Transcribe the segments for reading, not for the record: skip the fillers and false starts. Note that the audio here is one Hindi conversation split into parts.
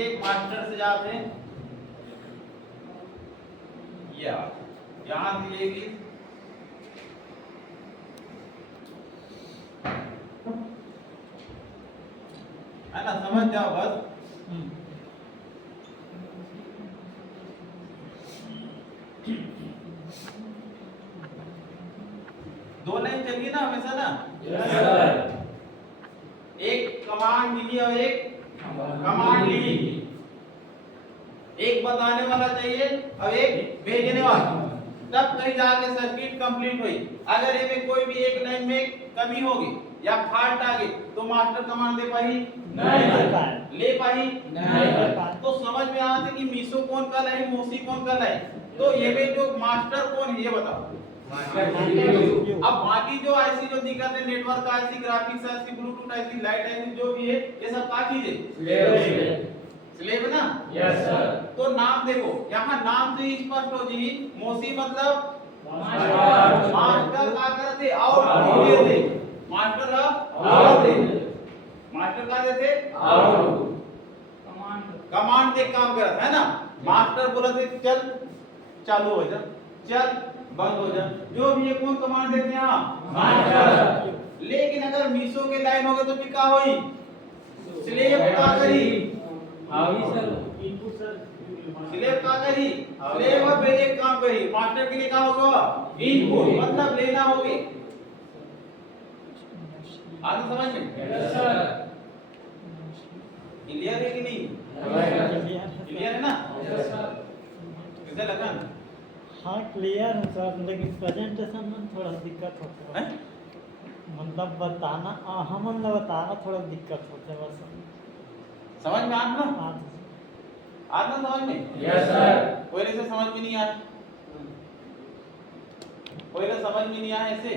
एक मास्टर से जाते हैं ये यहां दिएगी है ना, समझ जाओ बस। दो लाइन चलिए ना हमेशा ना। Yes sir. एक कमांड मिली और एक कमांड ली। एक बताने वाला चाहिए और एक भेजने वाला, तब कहीं जाके सर्किट कंप्लीट हुई। अगर इनमें कोई भी एक लाइन में कमी होगी या फॉल्ट आ गई तो मास्टर कमांड दे पाई नहीं ले पाई नहीं। तो समझ में आता कि मीसो कौन का लाइन मोसी कौन का लाइन। तो ये में जो मास्टर कौन है ये बताओ। अब बाकी जो आईसी जो दिक्कत है network IC, graphics IC, Bluetooth IC, light IC जो भी है ये सब का चीज स्लेव ना। Yes sir. तो नाम देखो यहाँ नाम से ही स्पष्ट हो जी। मोसी मतलब मास्टर का करते आउटपुट देते। मास्टर मास्टर का देते कमांड दे काम करत है ना। मास्टर बोलते चल चालू हो जा, चल बंद हो जा, जो भी ये कौन कमांड देते हैं मास्टर। लेकिन अगर मीसो के लाइन हो गए तो फिर क्या होई स्लेव का करी इनपुट सर। स्लेव का करी स्लेव अब भेजे काम करी। मास्टर के लिए क्या होगा इनपुट मतलब लेना होगी। आगे समझ में यस सर। क्लियर है कि नहीं क्लियर है ना। Yes sir. कैसे लगा हाँ क्लियर है सर, लेकिन प्रेजेंटेशन में थोड़ा दिक्कत होता है। हैं? मतलब बताना हम बताना थोड़ा दिक्कत होता है बस। समझ में आता ना हाँ आता समझ में। Yes sir. पहले से समझ में नहीं आया, पहले समझ में नहीं आया ऐसे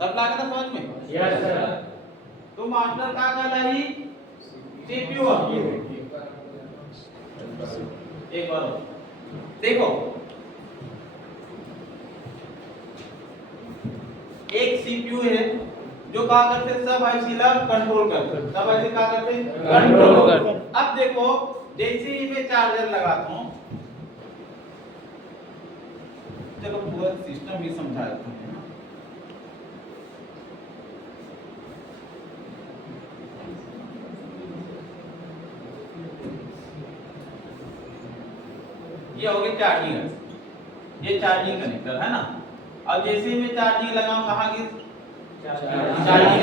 सब लागा ना समझ में। Yes sir. तो मास्टर का लाई सीपीयू। एक बार देखो एक सीपीयू है जो क्या करते सब आईसी ला कंट्रोल करते, सब आईसी क्या करते कंट्रोल करते। अब देखो जैसे ही मैं चार्जर लगाता हूं, चलो पूरा सिस्टम भी समझा देता हूं। ये हो गया चार्जिंग, ये चार्जिंग कनेक्टर है ना। अब जैसे ही मैं चार्जिंग लगाऊं कहां की चार्जिंग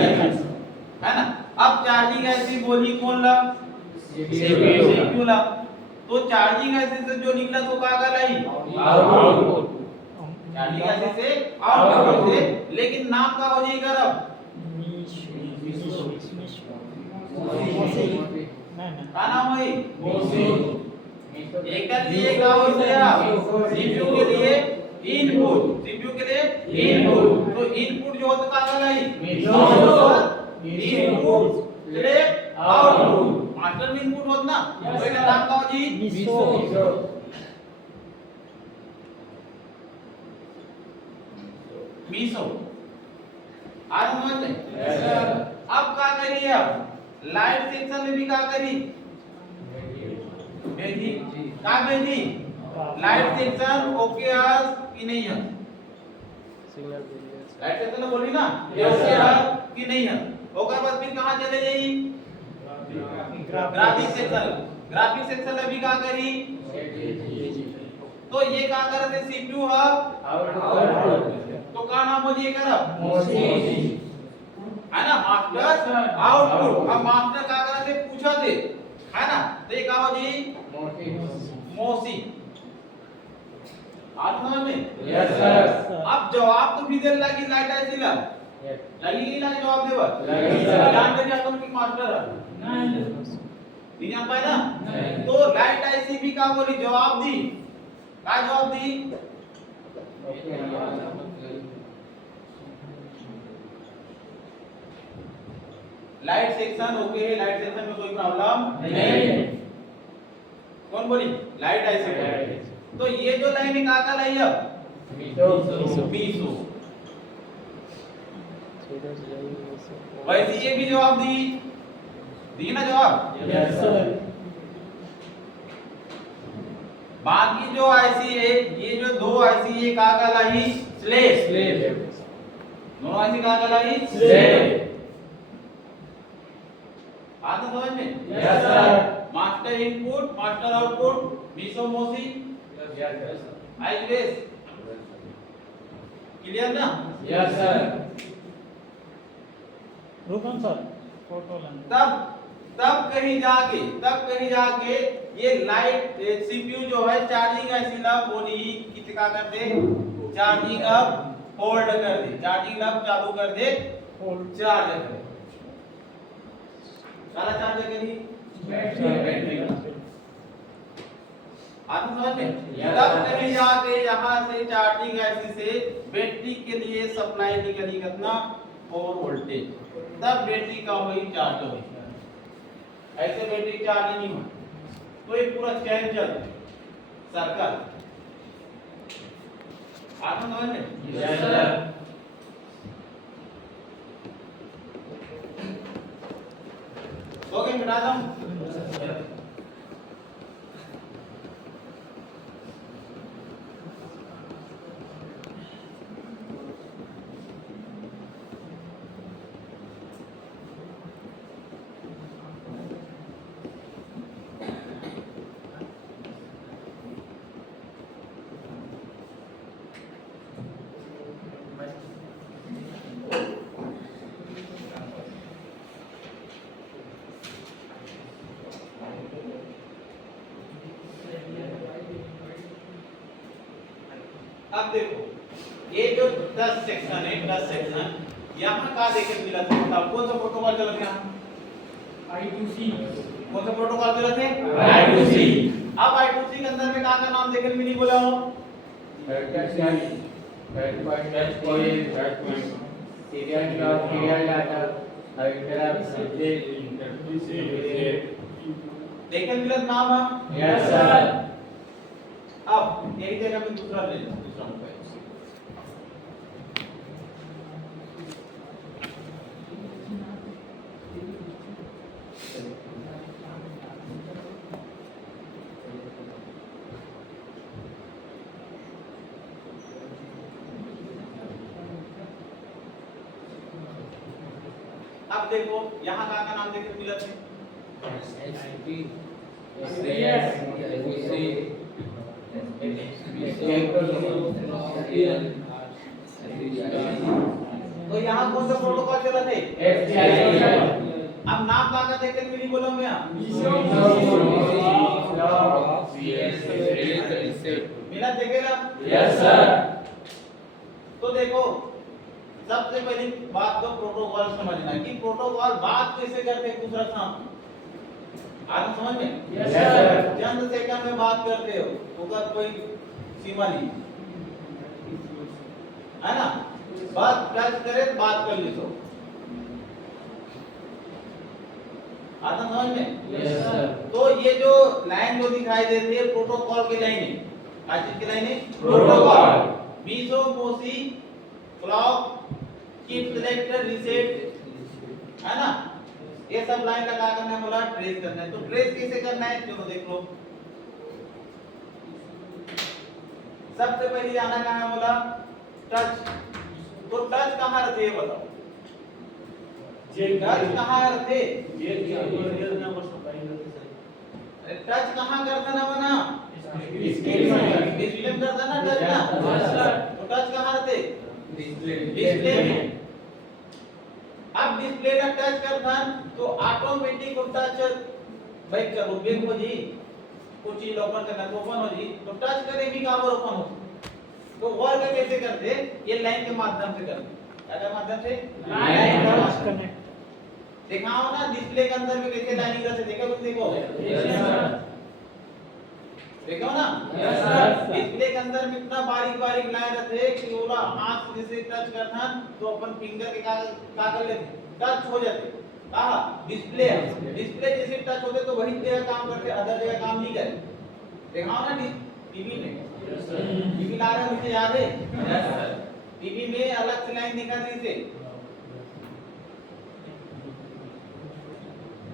है ना। अब चार्जिंग ऐसी बोली कौन ला सीपीयू ला। तो चार्जिंग ऐसे से जो निकला तो का लाई आउटपुट। चार्जिंग ऐसे से आउटपुट से। लेकिन नाम का हो जाएगा अब का नाम होई एक का लिए का हो गया सीपीयू के लिए इनपुट, सीपीयू के लिए इनपुट। तो इनपुट जो होता का लाई इनपुट से आउटपुट। मास्टर में इनपुट होता ना तो इसका नाम का हो जी मीसो। आज समझ में। Yes sir. अब क्या करिए अब लाइट सेक्शन में भी क्या करी भेजी का भेजी लाइट सेक्शन ओके आज कि नहीं है। लाइट सेक्शन ने बोली ना ये ओके है कि नहीं है। ओकर बाद फिर कहां चले जाई ग्राफिक सेक्शन। ग्राफिक सेक्शन में भी क्या करी तो ये क्या करते सीपीयू है तो का नाम हो जी करब है ना मास्टर आउटपुट। अब मास्टर का करते पूछा थे है ना तो ये का हो जी मोसी। आज समझ में। Yes sir. अब जवाब तो भी दे लगी लाइट ऐसी ला लगी कि ना जवाब देवा लगी सर। जान करिए तुम की मास्टर है नहीं जान पाए ना। नहीं। तो लाइट ऐसी भी का बोली जवाब दी का जवाब दी लाइट सेक्शन ओके है, लाइट सेक्शन में कोई प्रॉब्लम नहीं। कौन बोली लाइट ऐसी। तो ये जो लाइन का लाई अब मीसो। वैसे ये भी जवाब दी ना जवाब। Yes sir. बाकी जो आईसी है, ये जो दो आईसी ये का कहलाई स्लेव। दोनों आईसी का कहलाई स्लेव। आता समझ में? Yes sir. Master input, master output, MISO MOSI, IBS. Clear ना? Yes sir. रुकन सर फोटो लेना। तब कहीं जाके ये लाइट सीपीयू जो है चार्जिंग ऐसी ना बोली कित का कर दे, चार्जिंग अब होल्ड कर दे, चार्जिंग अब चालू कर दे, होल्ड चार्ज कर दे। सारा चार्ज करी बैटरी। आप समझ में? तब कहीं जाके यहाँ से चार्जिंग ऐसी से बैटरी के लिए सप्लाई निकली कितना 4 वोल्टेज, तब बैटरी का हुई चार्ज हुई। ऐसे बैटरी चार्ज नहीं हुआ तो ये पूरा चैन चल सर्कल। आप समझ में? Yes sir. ओके मिटा दो। अब देखो ये जो 10 सेक्शन है, 10 सेक्शन यहाँ का देखे मिला था, बताओ कौन सा प्रोटोकॉल चलत है? I2C। कौन सा प्रोटोकॉल चलत है? I2C। अब I2C के अंदर में का नाम देखे मिली बोला हो? देखे मिला नाम है? Yes sir. अब यही जगह में दूसरा ले लो, दूसरा मोबाइल। अब देखो यहाँ का नाम देखे मिला है? तो यहाँ कौन सा प्रोटोकॉल चला थे? अब नाम का देखे मिली बोलो मैं मिला देखेगा? Yes sir. तो देखो सबसे पहली बात तो प्रोटोकॉल समझना है कि प्रोटोकॉल बात कैसे करते हैं दूसरा काम। आप समझ में? Yes sir. चंद सेकंड में बात करते हो, होगा कोई सीमा नहीं है ना? बात टच करे तो बात कर ली तो आता समझ में? Yes sir. तो ये जो लाइन जो दिखाई देती है प्रोटोकॉल की लाइन है, क्या चीज की लाइन है? प्रोटोकॉल। मीसो मोसी क्लॉक कीप सिलेक्टर रीसेट है ना? ये सब लाइन का क्या करना है बोला? ट्रेस करना है। तो ट्रेस कैसे करना है चलो देख लो। सबसे पहले जाना कहाँ है बोला? टच। तो टच कहाँ रहते ये बताओ? टच कहाँ रहते? टच कहाँ करता ना बना? डिस्प्ले में करता ना टच ना? तो टच कहाँ रहते? डिस्प्ले में। अब डिस्प्ले का टच करता तो ऑटोमेटिक टच बैक करो बैक हो जी, कुछ चीज ओपन करना तो ओपन हो जी, तो टच करे भी कहां पर ओपन हो। तो वर्क कैसे करते? ये लाइन के माध्यम से करते। क्या के माध्यम से? लाइन कनेक्ट का। दिखाओ ना डिस्प्ले के अंदर में कैसे लाइनिंग करते, देखो कुछ देखो। Yes sir. देखो ना? Yes sir. डिस्प्ले के अंदर में इतना बारीक बारीक लाइन रहते कि ओला हाथ से टच करता तो अपन फिंगर के का कर लेते, टच हो जाते। कहा डिस्प्ले जैसे टच होते तो वही जगह काम करते, अदर जगह काम नहीं करते। दिखाओ ना टीवी में। Yes sir. टीवी ला रहे मुझे याद है? Yes sir. टीवी में अलग से लाइन दिखा दी थे,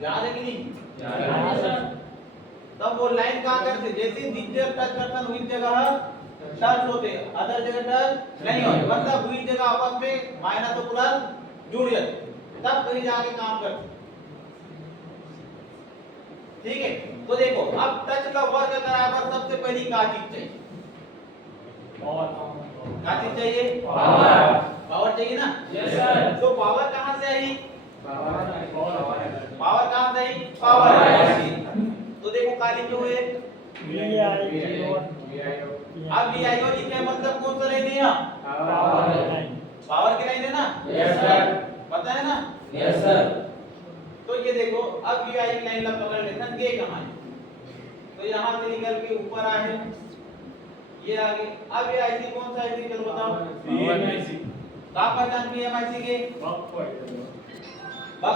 याद है कि नहीं? Yes sir. तब अब वो लाइन कहां करते, जैसे डिजिटल टच करता हुई जगह टच होते, अदर जगह टच नहीं होते, मतलब हुई जगह आपस में माइनस और प्लस जुड़ जाते, तब कहीं जाके काम करते। ठीक है, तो देखो अब टच का वर्क कराकर सबसे पहली क्या चीज चाहिए, क्या चीज चाहिए, पावर। पावर चाहिए ना। Yes sir. तो पावर कहां से आई, पावर कहां से आई, पावर पावर आई। तो देखो काली क्यों है, अब VIO लिखे मतलब कौन सा लाइन है, पावर की लाइन है ना। Yes sir. पता है ना। Yes sir. तो ये देखो अब VI की लाइन ला पकड़ लेते ये कहां है, तो यहां से निकल के ऊपर आए, ये आगे। अब ये IC कौन सा IC चलो बताओ, का पहचान PMIC के बक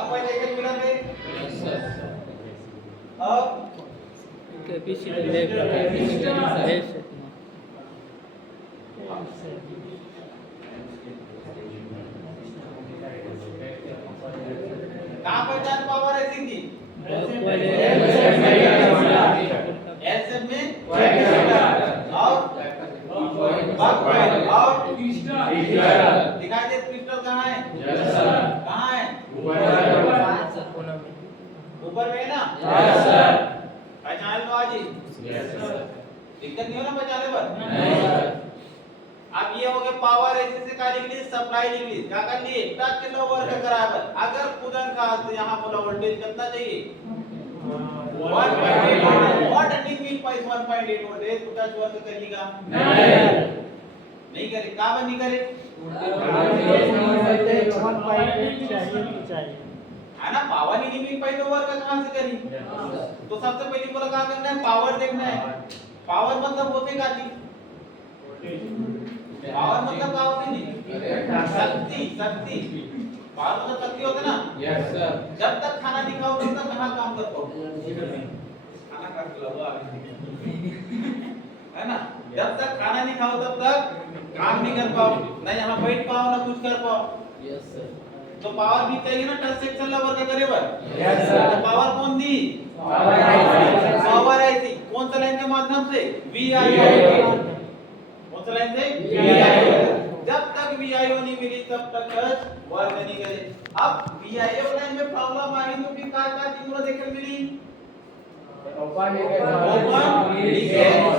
पॉइंट लेकर मिला थे। Yes sir. अब कैपेसिटी देख कैपेसिटी का पहचान पावर IC की LSM में और बक पॉइंट और दिखाई दे क्रिस्टल कहां है, यस सर। कहां है, ऊपर में है ना। Yes sir. पहचान लो आज ही, यस सर। दिक्कत नहीं हो ना पहचाने पर। नहीं सर। अब ये हो गया पावर ऐसे से का लिख ली, सप्लाई लिख ली, क्या कर लिए टच लो वर्क कराबर। अगर खुदन का तो यहां बोला वोल्टेज कितना चाहिए 1.8 volt, what do mean by 1.8 voltage, तो टच वर्क करेगा नहीं करे, का बन नहीं करे है ना। पावर ही नहीं मिल पाई तो वर्क कहां से करी, तो सबसे पहले बोला क्या करना है, पावर देखना है। पावर मतलब होते क्या चीज, पावर मतलब क्या होती नहीं, शक्ति, शक्ति। पावर मतलब शक्ति होता ना। Yes sir. जब तक खाना नहीं खाओ तब तक कहां काम कर पाओ, खाना खा के लो है ना। जब तक खाना नहीं खाओ तब तक काम नहीं कर पाओ, ना यहाँ बैठ पाओ ना कुछ कर पाओ। Yes sir. तो पावर भी चाहिए ना, टच सेक्शन ला वर्क करे बर। Yes sir. तो पावर कौन दी, पावर IC। पावर IC कौन सा लाइन के माध्यम से, VIO। कौन सा लाइन से, VIO। जब तक VIO नहीं मिली तब तक टच वर्क नहीं करे। अब VIO लाइन में प्रॉब्लम आई तो भी का चीज देखने मिली, ओपन लीकेज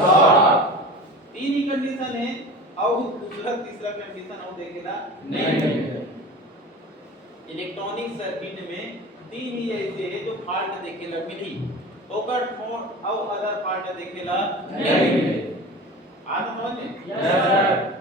शॉर्ट। तीन ही कंडीशन है और दूसरा तीसरा कंडीशन और देखेला नहीं। इलेक्ट्रॉनिक सर्किट में तीन ही ऐसे है जो फाल्ट देखेला मिली, ओकर फोन और अदर फाल्ट देखेला नहीं। आ समझ में। Yes sir.